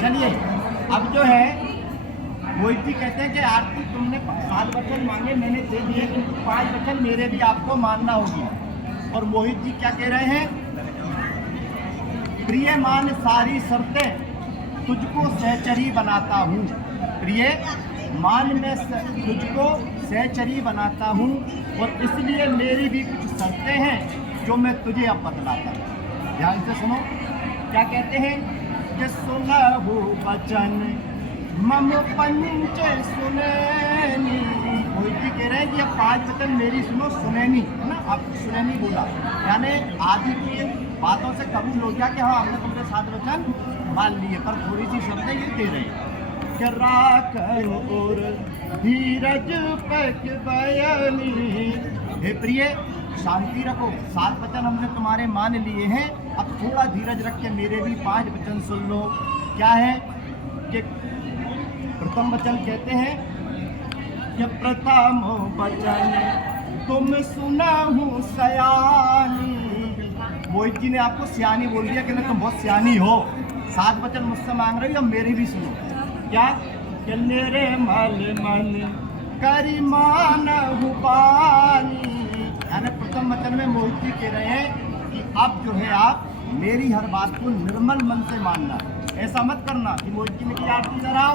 चलिए, अब जो है मोहित जी कहते हैं कि आरती तुमने 7 वचन मांगे, मैंने दे दिए, किंतु 5 वचन मेरे भी आपको मानना होगी। और मोहित जी क्या कह रहे हैं? प्रिय मान सारी शर्तें, तुझको सहचरी बनाता हूँ। प्रिय मान मैं तुझको सहचरी बनाता हूँ, और इसलिए मेरी भी कुछ शर्तें हैं जो मैं तुझे अब बतलाता हूँ। ध्यान से सुनो, क्या कहते हैं कि सुनहु वचन मम पंच सुनैनी। मोहित जी कह रहे हैं कि अब 5 वचन मेरी सुनो, सुनैनी है ना, आपको सुनैनी बोला, यानी आदि की बातों से कबूल हो गया कि हाँ हमने तुमने 7 वचन मान लिए, पर थोड़ी सी शर्तें ये दे रहे हैं कि राख और धीरज पक बयानी। हे प्रिय, शांति रखो, 7 वचन हमने तुम्हारे मान लिए हैं, अब थोड़ा धीरज रख के मेरे भी 5 वचन सुन लो। क्या है कि प्रथम वचन कहते हैं कि प्रथम वचन तुम सुना हूँ सयानी। मोहित जी ने आपको सियानी बोल दिया कि नहीं तुम बहुत सियानी हो, 7 वचन मुझसे मांग रही हो, मेरी भी सुनो। क्या कि मेरे मल मन करी मान पानी, यानी प्रथम वचन में मोहित जी कह रहे हैं कि अब जो है आप मेरी हर बात को निर्मल मन से मानना। ऐसा मत करना कि मोहित जी ने की आरती कराओ,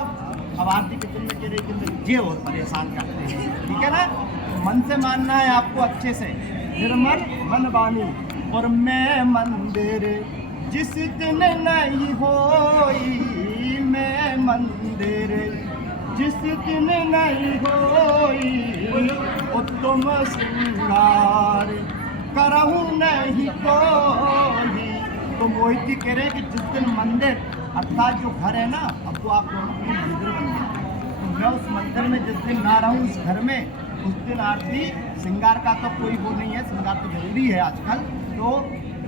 अब आरती किचन में कह रही कि ये बहुत परेशान करते हैं, ठीक है ना। तो मन से मानना है आपको अच्छे से, निर्मल मन बानी। और मैं मंदिर जिस दिन नहीं होई, मैं मंदिर जिस दिन नहीं होई, तुम श्रृंगार करहूँ नहीं कोई। तो मोहित जी कह रहे हैं कि जिस दिन मंदिर अर्थात जो घर है ना, अब तो आप दोनों की मंदिर बन गए, तो मैं उस मंदिर में जिस दिन ना रहूँ उस घर में, उस दिन आरती श्रृंगार का तो कोई वो नहीं है, श्रृंगार तो जरूरी है आजकल। तो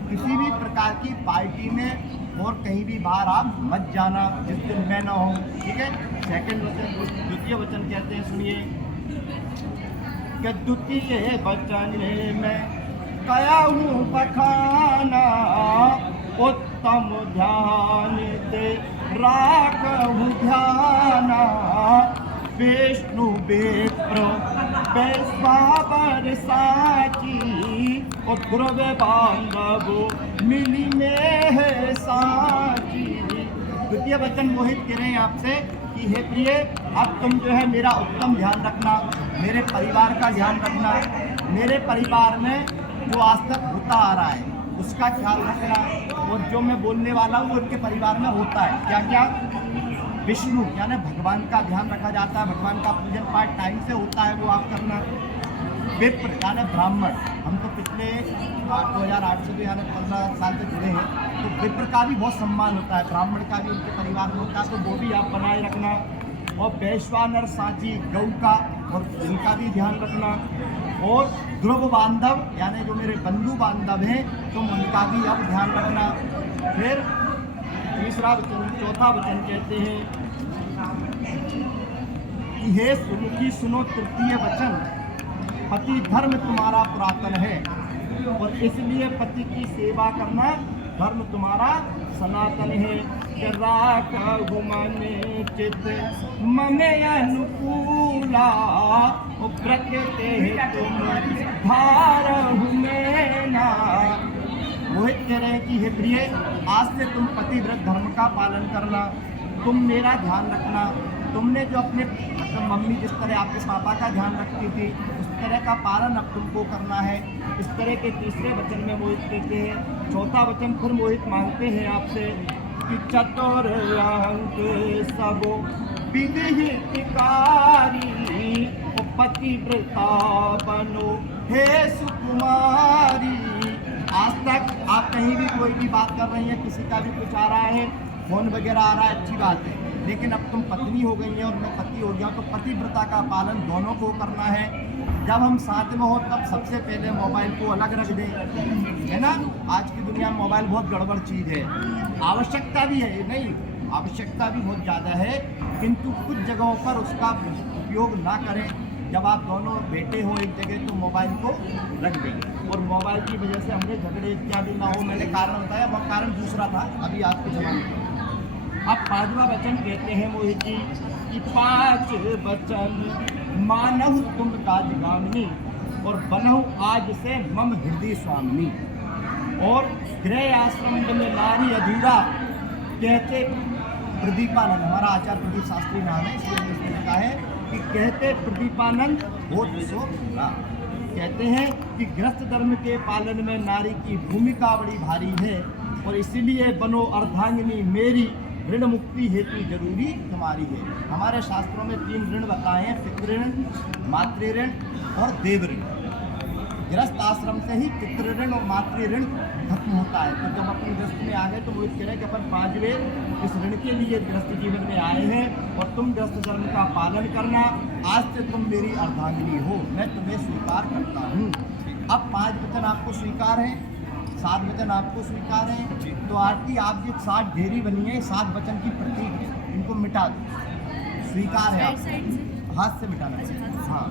किसी भी प्रकार की पार्टी में और कहीं भी बाहर आप मत जाना जिस दिन मैं ना हूँ, ठीक है। सेकंड वचन, द्वितीय वचन कहते हैं, सुनिए कि द्वितीय वचन में कया हूँ बखाना, उत्तम ध्यान दे राखहु ध्याना, विष्णु विप्र वैश्वावर साची, और ध्रुव बांधव मिली में है साची। द्वितीय वचन मोहित कह रहे हैं आपसे कि हे प्रिय, अब तुम जो है मेरा उत्तम ध्यान रखना, मेरे परिवार का ध्यान रखना, मेरे परिवार में जो आज तक होता आ रहा है उसका ख्याल रखना, और जो मैं बोलने वाला हूँ वो उनके परिवार में होता है। क्या क्या? विष्णु यानी भगवान का ध्यान रखा जाता है, भगवान का पूजन पाठ टाइम से होता है, वो आप करना। विप्र यानी ब्राह्मण, हम तो पिछले 2008 से भी यानी 15 साल से जुड़े हैं, तो विप्र का भी बहुत सम्मान होता है, ब्राह्मण का भी उनके परिवार में होता है, तो वो भी आप बनाए रखना। और वैश्वानर साची गौ का, और इनका भी ध्यान रखना। और ध्रुव बांधव यानी जो मेरे बंधु बांधव हैं, तुम उनका भी अब ध्यान रखना। फिर तीसरा वचन, चौथा वचन कहते हैं कि हे सुमुखी सुनो तृतीय वचन, पति धर्म तुम्हारा पुरातन है, और इसलिए पति की सेवा करना धर्म तुम्हारा सनातन है। राखहु मन चित ममे अनुकूला, प्रकृति तुम धारहु मेना। मोहित कह रहे हैं कि हे प्रिय, आज से तुम पतिव्रत धर्म का पालन करना, तुम मेरा ध्यान रखना। तुमने जो अपने मम्मी जिस तरह आपके पापा का ध्यान रखती थी उस तरह का पालन अब तुमको करना है। इस तरह के तीसरे वचन में मोहित कहते हैं। चौथा वचन फिर मोहित मांगते हैं आपसे कि चतुर अंक सबो विधिकारी, पतिव्रता बनो हे सुकुमारी। आज तक आप कहीं भी कोई भी बात कर रही हैं, किसी का भी कुछ आ रहा है, फोन वगैरह आ रहा है, अच्छी बात है, लेकिन अब तुम पत्नी हो गई हैं और मैं पति हो गया, तो पतिव्रता का पालन दोनों को करना है। जब हम साथ में हो तब सबसे पहले मोबाइल को अलग रख दें, है ना। आज की दुनिया में मोबाइल बहुत गड़बड़ चीज़ है, आवश्यकता भी है, नहीं आवश्यकता भी बहुत ज़्यादा है, किंतु कुछ जगहों पर उसका उपयोग ना करें। जब आप दोनों बैठे हो एक जगह तो मोबाइल को रख दें। और मोबाइल की वजह से हमने झगड़े इत्यादि ना हो। मैंने कारण बताया, वह कारण दूसरा था अभी आज के जमाने में। अब पांचवा वचन कहते हैं मोहित जी कि पांच वचन मानव तुम राजगामिनी और बनहु आज से मम हृदय स्वामिनी। और गृह आश्रम में नारी अधूरा कहते प्रदीपानंद, हमारा आचार्य प्रदीप शास्त्री नाम है इसलिए इसने लिखा है कि कहते प्रदीपानंद हो सो पूरा। कहते हैं कि गृहस्थ धर्म के पालन में नारी की भूमिका बड़ी भारी है और इसीलिए बनो अर्धांगिनी मेरी, ऋण मुक्ति हेतु जरूरी तुम्हारी है। हमारे शास्त्रों में 3 ऋण बताए हैं, पितृ ऋण, मातृ ऋण और देव ऋण। गृहस्थ आश्रम से ही पितृ ऋण और मातृ ऋण खत्म होता है। तो जब अपन गृहस्थ में आ गए तो मोहित कह रहे हैं कि अपन 5वें इस ऋण के लिए गृहस्थ जीवन में आए हैं और तुम गृहस्थ धर्म का पालन करना। आज से तुम मेरी अर्धांगिनी हो, मैं तुम्हें स्वीकार करता हूँ। अब 5 वचन आपको स्वीकार है, 7 वचन आपको स्वीकार है। तो आरती आप जो 7 ढेरी बनी है 7 वचन की प्रतीक है, इनको मिटा दो। स्वीकार है, आप हाथ से मिटाना है। हाँ।